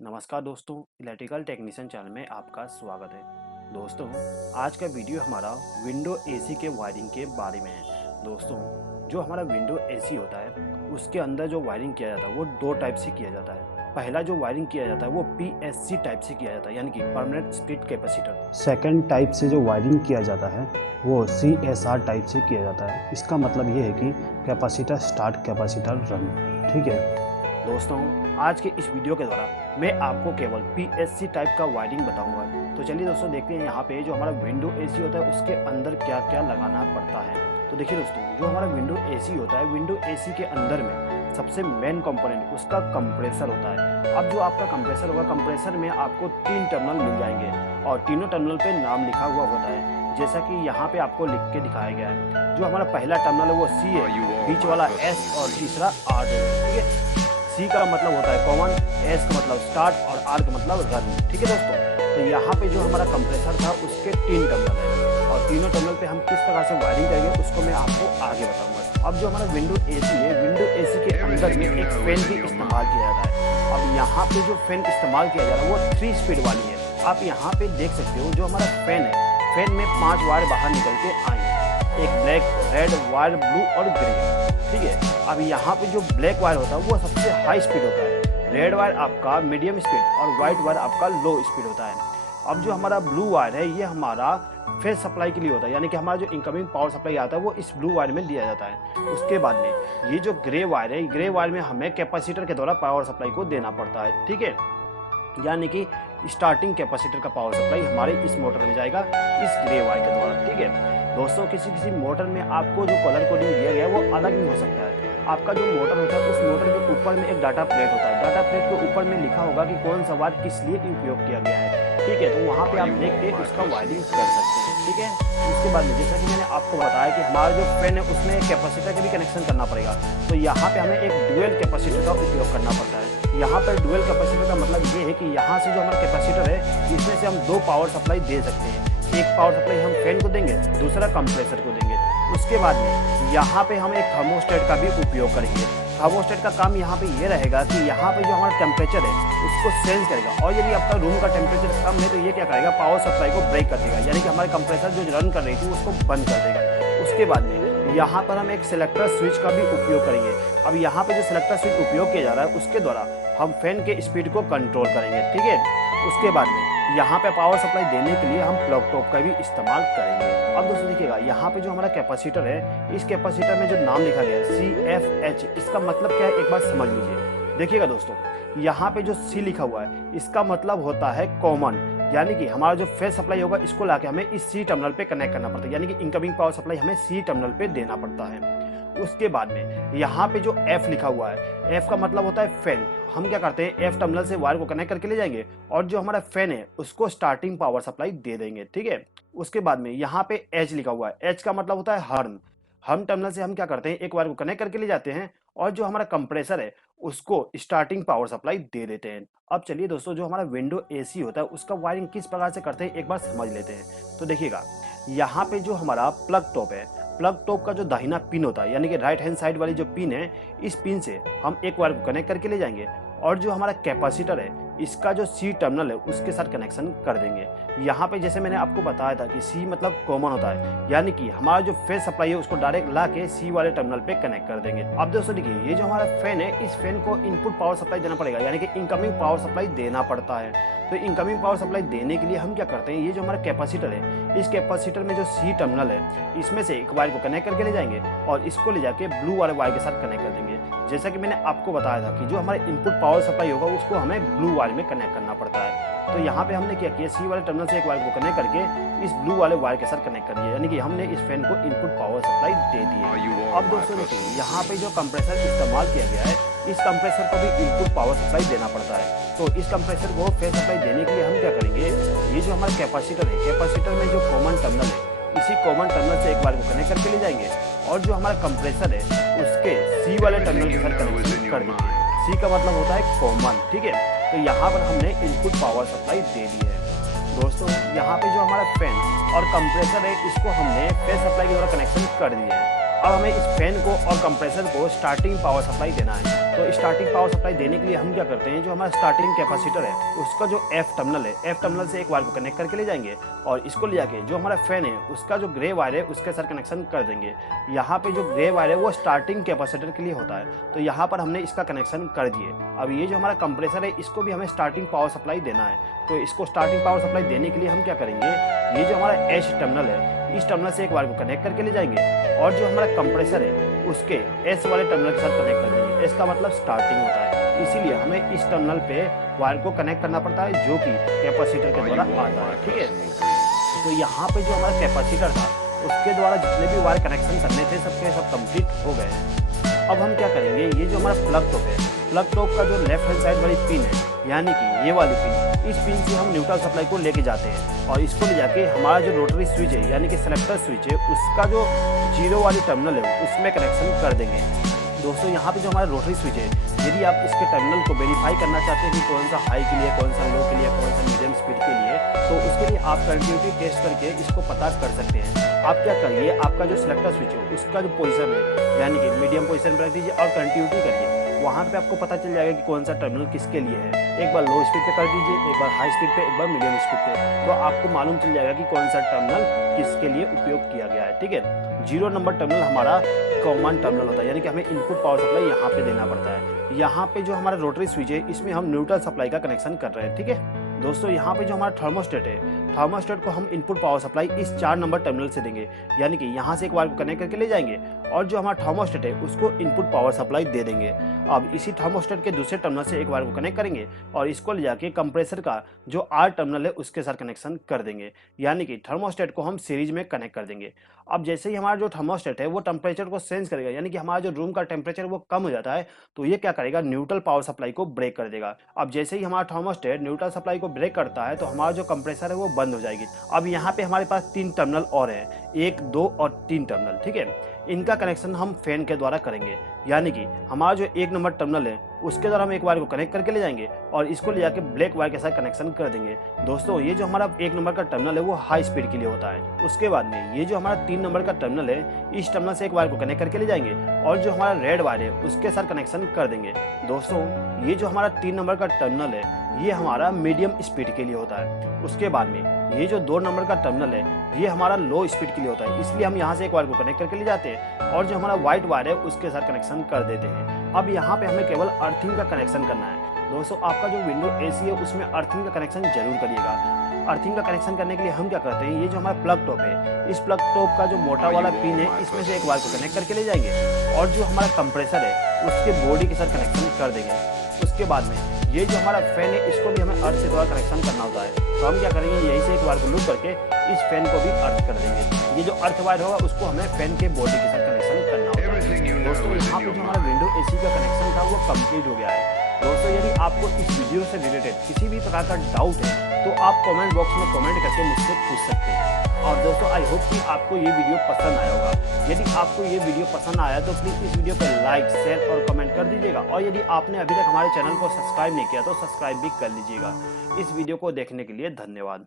नमस्कार दोस्तों, electrical technician channel में आपका स्वागत है। दोस्तों, आज का वीडियो हमारा विंडो एसी के वायरिंग के बारे में है। दोस्तों, जो हमारा विंडो एसी होता है उसके अंदर जो वायरिंग किया जाता है वो दो टाइप से किया जाता है। पहला जो वायरिंग किया जाता है वो पीएससी टाइप से किया जाता है, यानी कि permanent split capacitor. Second type से जो वायरिंग किया जाता है वो सीएसआर टाइप से किया जाता है। इसका मतलब ये है कि कैपेसिटर स्टार्ट, कैपेसिटर रन। ठीक है दोस्तों, आज के इस वीडियो के द्वारा मैं आपको केवल पीएससी टाइप का वायरिंग बताऊंगा। तो चलिए दोस्तों, देखते हैं यहाँ पे जो हमारा विंडो एसी होता है उसके अंदर क्या क्या लगाना पड़ता है। तो देखिए दोस्तों, जो हमारा विंडो एसी होता है, विंडो एसी के अंदर में सबसे मेन कंपोनेंट उसका कंप्रेसर होता है। अब जो आपका कंप्रेसर होगा, कंप्रेसर में आपको 3 टर्मिनल मिल जाएंगे और तीनों टर्मिनल पे नाम लिखा हुआ होता है, जैसा कि यहाँ पे आपको लिख के दिखाया गया है। जो हमारा पहला टर्मिनल है वो सी है, बीच वाला एस और तीसरा आर है। ठीक है, सी का मतलब होता है कॉमन, एस का मतलब स्टार्ट और आर का मतलब रन। ठीक है दोस्तों, तो यहाँ पे जो हमारा कंप्रेसर था उसके 3 टर्मिनल है और तीनों टर्मिनल पे हम किस प्रकार से वायरिंग करेंगे उसको मैं आपको आगे बताऊंगा। अब जो हमारा विंडो एसी है, विंडो एसी के अंदर में एक फैन भी इस्तेमाल किया जाता है। अब यहाँ पे जो फैन इस्तेमाल किया जा रहा है वो 3 स्पीड वाली है। आप यहाँ पे देख सकते हो, जो हमारा फैन है, फैन में 5 वायर बाहर निकल के आए हैं, एक ब्लैक, रेड, वायर, ब्लू और ग्रे। ठीक है, अब यहाँ पे जो ब्लैक वायर होता है वो सबसे हाई स्पीड होता है, रेड वायर आपका मीडियम स्पीड और व्हाइट वायर आपका लो स्पीड होता है। अब जो हमारा ब्लू वायर है ये हमारा फेज सप्लाई के लिए होता है, यानी कि हमारा जो इनकमिंग पावर सप्लाई आता है वो इस ब्लू वायर में दिया जाता है। उसके बाद में ये जो ग्रे वायर है, ग्रे वायर में हमें कैपेसिटर के द्वारा पावर सप्लाई को देना पड़ता है। ठीक है, यानी कि स्टार्टिंग कैपेसिटर का पावर सप्लाई हमारे इस मोटर में जाएगा इस ग्रे वायर के द्वारा। ठीक है दोस्तों, किसी किसी मोटर में आपको जो कलर कोडिंग दिया गया है वो अलग भी हो सकता है। आपका जो मोटर होता है उस मोटर के ऊपर में एक डाटा प्लेट होता है, डाटा प्लेट के ऊपर में लिखा होगा कि कौन सा वायर किस लिए उपयोग किया गया है। ठीक है, तो वहाँ पे आप देख के उसका वायरिंग कर सकते हैं। ठीक है, उसके बाद में जैसा कि मैंने आपको बताया कि हमारा जो फैन है उसमें कैपेसिटर का भी कनेक्शन करना पड़ेगा, तो यहाँ पे हमें एक डुअल कैपेसिटर का उपयोग करना पड़ता है। यहाँ पर डुअल कैपेसिटर का मतलब ये है कि यहाँ से जो हमारा कैपेसिटर है इसमें से हम 2 पावर सप्लाई दे सकते हैं। एक पावर सप्लाई हम फैन को देंगे, दूसरा कंप्रेसर को देंगे। उसके बाद में यहाँ पे हम एक थर्मोस्टेट का भी उपयोग करेंगे। थर्मोस्टेट का काम यहाँ पे ये रहेगा कि यहाँ पे जो हमारा टेम्परेचर है उसको सेंस करेगा, और यदि आपका रूम का टेम्परेचर कम है तो ये क्या करेगा, पावर सप्लाई को ब्रेक कर देगा, यानी कि हमारे कंप्रेसर जो रन कर रही थी उसको बंद कर देगा। उसके बाद में यहाँ पर हम एक सिलेक्टर स्विच का भी उपयोग करेंगे। अब यहाँ पे जो सिलेक्टर स्विच उपयोग किया जा रहा है उसके द्वारा हम फैन के स्पीड को कंट्रोल करेंगे। ठीक है, उसके बाद में यहाँ पे पावर सप्लाई देने के लिए हम प्लग टॉप का भी इस्तेमाल करेंगे। अब दोस्तों देखिएगा, यहाँ पे जो हमारा कैपेसिटर है, इस कैपेसिटर में जो नाम लिखा गया है CFH, इसका मतलब क्या है एक बार समझ लीजिए। देखिएगा दोस्तों, यहाँ पे जो C लिखा हुआ है इसका मतलब होता है कॉमन, यानी कि हमारा जो फेज सप्लाई होगा इसको लाके हमें इस C टर्मिनल पे कनेक्ट करना पड़ता है, यानी कि इनकमिंग पावर सप्लाई हमें C टर्मिनल पे देना पड़ता है। उसके बाद में यहाँ पे जो F लिखा हुआ है, F का मतलब होता है फैन। हम क्या करते हैं, F टर्मिनल से वायर को कनेक्ट करके ले जाएंगे और जो हमारा फैन है उसको स्टार्टिंग पावर सप्लाई दे देंगे। ठीक है, उसके बाद में यहाँ पे H लिखा हुआ है, H का मतलब होता है हर्न। हम टर्मिनल से हम क्या करते हैं, एक वायर को कनेक्ट करके ले जाते हैं और जो हमारा कंप्रेसर है उसको स्टार्टिंग पावर सप्लाई दे देते हैं। अब चलिए दोस्तों, जो हमारा विंडो एसी होता है उसका वायरिंग किस प्रकार से करते हैं एक बार समझ लेते हैं। तो देखिएगा, यहाँ पे जो हमारा प्लग टॉप है, प्लग टॉप का जो दाहिना पिन होता है, यानी कि राइट हैंड साइड वाली जो पिन है, इस पिन से हम एक वायर को कनेक्ट करके ले जाएंगे और जो हमारा कैपेसिटर है इसका जो C टर्मिनल है उसके साथ कनेक्शन कर देंगे। यहाँ पे जैसे मैंने आपको बताया था कि C मतलब कॉमन होता है, यानी कि हमारा जो फेज सप्लाई है उसको डायरेक्ट ला के C वाले टर्मिनल पे कनेक्ट कर देंगे। अब दोस्तों देखिए, ये जो हमारा फैन है इस फैन को इनपुट पावर सप्लाई देना पड़ेगा, यानी कि इनकमिंग पावर सप्लाई देना पड़ता है। तो इनकमिंग पावर सप्लाई देने के लिए हम क्या करते हैं, ये जो हमारा कैपेसिटर है, इस कैपेसिटर में जो C टर्मिनल है इसमें से एक वायर को कनेक्ट करके ले जाएंगे और इसको ले जाके ब्लू वाले वायर के साथ कनेक्ट कर देंगे। जैसा कि मैंने आपको बताया था कि जो हमारे इनपुट पावर सप्लाई होगा उसको हमें ब्लू वायर में कनेक्ट करना पड़ता है। तो यहाँ पे हमने क्या किया, C वाले टर्मिनल से एक वायर को कनेक्ट करके इस ब्लू वाले वायर के साथ कनेक्ट कर दिया, यानी कि हमने इस फैन को इनपुट पावर सप्लाई दे दी है। अब दोस्तों देखिए, यहाँ पे जो कंप्रेसर इस्तेमाल किया गया है, इस कंप्रेसर को भी इनपुट पावर सप्लाई देना पड़ता है। तो इस कंप्रेसर को फेज सप्लाई देने के लिए हम क्या करेंगे, ये जो हमारा कैपेसिटर है, कैपेसिटर में जो कॉमन टर्मिनल है, इसी कॉमन टर्मिनल से एक बार को कनेक्ट करके ले जाएंगे और जो हमारा कंप्रेसर है उसके C वाले टर्मिनल के साथ कनेक्शन कर देंगे। C का मतलब होता है कॉमन। ठीक है, तो यहाँ पर हमने इनपुट पावर सप्लाई दे दी है। दोस्तों, यहाँ पे जो हमारा फैन और कंप्रेसर है इसको हमने फेज सप्लाई के द्वारा कनेक्शन कर दिया है। अब हमें इस फैन को और कंप्रेसर को स्टार्टिंग पावर सप्लाई देना है। तो तो स्टार्टिंग पावर सप्लाई देने के लिए हम क्या करते हैं, जो हमारा स्टार्टिंग कैपेसिटर है उसका जो एफ टर्मिनल है, एफ टर्मिनल से एक वायर को कनेक्ट करके ले जाएंगे और इसको ले जाके जो हमारा फैन है उसका जो ग्रे वायर है उसके साथ कनेक्शन कर देंगे। यहाँ पे जो ग्रे वायर है वो स्टार्टिंग कैपेसिटर के लिए होता है, तो यहाँ पर हमने इसका कनेक्शन कर दिए। अब ये जो हमारा कंप्रेसर है इसको भी हमें स्टार्टिंग पावर सप्लाई देना है, तो इसको स्टार्टिंग पावर सप्लाई देने के लिए हम क्या करेंगे, ये जो हमारा एच टर्मिनल है इस टर्मिनल से एक वायर को कनेक्ट करके ले जाएंगे और जो हमारा कंप्रेसर है उसके एस वाले टर्मिनल के साथ कनेक्ट कर देंगे। एस का मतलब स्टार्टिंग होता है, इसीलिए हमें इस टर्मिनल पे वायर को कनेक्ट करना पड़ता है जो कि कैपेसिटर के द्वारा आता है। ठीक है, तो यहाँ पे जो हमारा कैपेसिटर था उसके द्वारा जितने भी वायर कनेक्शन करने थे सबके सब कंप्लीट हो गए। अब हम क्या करेंगे, ये जो हमारा प्लग टॉप है, प्लग टॉप का जो लेफ्ट हैंड साइड वाली पिन है यानी कि ये वाली पिन, इस पिन से हम न्यूट्रल सप्लाई को लेके जाते हैं और इसको ले जाके हमारा जो रोटरी स्विच है यानी कि सेलेक्टर स्विच है उसका जो जीरो वाली टर्मिनल है उसमें कनेक्शन कर देंगे। दोस्तों यहाँ पे जो हमारा रोटरी स्विच है, यदि आप इसके टर्मिनल को वेरीफाई करना चाहते हैं कि कौन सा हाई के लिए, कौन सा लो के लिए, कौन सा मीडियम स्पीड के लिए, तो उसके लिए आप कंटिन्यूटी टेस्ट करके इसको पता कर सकते हैं। आप क्या करिए, आपका जो सिलेक्टर स्विच है उसका जो पोजीशन है यानी कि मीडियम पोजीशन पर रख दीजिए और कंटिन्यूटी करिए, वहाँ पे आपको पता चल जाएगा कि कौन सा टर्मिनल किसके लिए है। एक बार लो स्पीड पे कर दीजिए, एक बार हाई स्पीड पे, एक बार मीडियम स्पीड पे, तो आपको मालूम चल जाएगा कि कौन सा टर्मिनल किसके लिए उपयोग किया गया है। ठीक है, 0 नंबर टर्मिनल हमारा कॉमन टर्मिनल होता है यानी कि हमें इनपुट पावर सप्लाई यहाँ पे देना पड़ता है। यहाँ पे जो हमारा रोटरी स्विच है इसमें हम न्यूट्रल सप्लाई का कनेक्शन कर रहे हैं। ठीक है दोस्तों, यहाँ पे जो हमारा थर्मोस्टेट है, थर्मोस्टेट को हम इनपुट पावर सप्लाई इस 4 नंबर टर्मिनल से देंगे यानी कि यहाँ से एक वायर को कनेक्ट करके ले जाएंगे और जो हमारा थर्मोस्टेट है उसको इनपुट पावर सप्लाई दे देंगे। अब इसी थर्मोस्टेट के दूसरे टर्मिनल से एक वायर को कनेक्ट करेंगे और इसको ले जाके कंप्रेसर का जो आर टर्मिनल है उसके साथ कनेक्शन कर देंगे यानी कि थर्मोस्टेट को हम सीरीज में कनेक्ट कर देंगे। अब जैसे ही हमारा जो थर्मोस्टेट है वो टेम्परेचर को सेंस करेगा यानी कि हमारा जो रूम का टेम्परेचर वो कम हो जाता है, तो ये क्या करेगा, न्यूट्रल पावर सप्लाई को ब्रेक कर देगा। अब जैसे ही हमारा थर्मोस्टेट न्यूट्रल सप्लाई को ब्रेक करता है तो हमारा जो कंप्रेसर है वो बंद हो जाएगी। अब यहाँ पे हमारे पास 3 टर्मिनल और हैं, 1, 2 और 3 टर्मिनल। ठीक है, इनका कनेक्शन हम फैन के द्वारा करेंगे यानी कि हमारा जो 1 नंबर टर्मिनल है उसके द्वारा हम एक वायर को कनेक्ट करके ले जाएंगे और इसको ले जाके ब्लैक वायर के साथ कनेक्शन कर देंगे। दोस्तों ये जो हमारा 1 नंबर का टर्मिनल है वो हाई स्पीड के लिए होता है। उसके बाद में ये जो हमारा 3 नंबर का टर्मिनल है इस टर्मिनल से एक वायर को कनेक्ट करके ले जाएंगे और जो हमारा रेड वायर है उसके साथ कनेक्शन कर देंगे। दोस्तों ये जो हमारा 3 नंबर का टर्मिनल है ये हमारा मीडियम स्पीड के लिए होता है। उसके बाद में ये जो 2 नंबर का टर्मिनल है ये हमारा लो स्पीड के लिए होता है, इसलिए हम यहाँ से एक वायर को कनेक्ट करके ले जाते हैं और जो हमारा व्हाइट वायर है उसके साथ कनेक्शन कर देते हैं। अब यहाँ पे हमें केवल अर्थिंग का कनेक्शन करना है। दोस्तों आपका जो विंडो एसी है उसमें अर्थिंग का कनेक्शन जरूर करिएगा। अर्थिंग का कनेक्शन करने के लिए हम क्या करते हैं, ये जो हमारा प्लग टॉप है इस प्लग टॉप का जो मोटा वाला पिन है इसमें से एक वायर को कनेक्ट करके ले जाएंगे और जो हमारा कंप्रेसर है उसके बॉडी के साथ कनेक्शन कर देंगे। उसके बाद में ये जो हमारा फैन है इसको भी हमें अर्थ से द्वारा कनेक्शन करना होता है, तो हम क्या करेंगे, यहीं से एक वायर को लूप करके इस फैन को भी अर्थ कर देंगे। ये जो अर्थ वायर होगा उसको हमें फैन के बॉडी के साथ कनेक्शन करना होता है। दोस्तों यहाँ पे जो हमारा विंडो एसी का कनेक्शन था वो कंप्लीट हो गया है। दोस्तों यदि आपको इस वीडियो से रिलेटेड किसी भी प्रकार का डाउट है तो आप कमेंट बॉक्स में कमेंट करके मुझसे पूछ सकते हैं। और दोस्तों आई होप कि आपको ये वीडियो पसंद आया होगा। यदि आपको ये वीडियो पसंद आया तो प्लीज़ इस वीडियो पर लाइक, शेयर और कमेंट कर दीजिएगा और यदि आपने अभी तक हमारे चैनल को सब्सक्राइब नहीं किया तो सब्सक्राइब भी कर लीजिएगा। इस वीडियो को देखने के लिए धन्यवाद।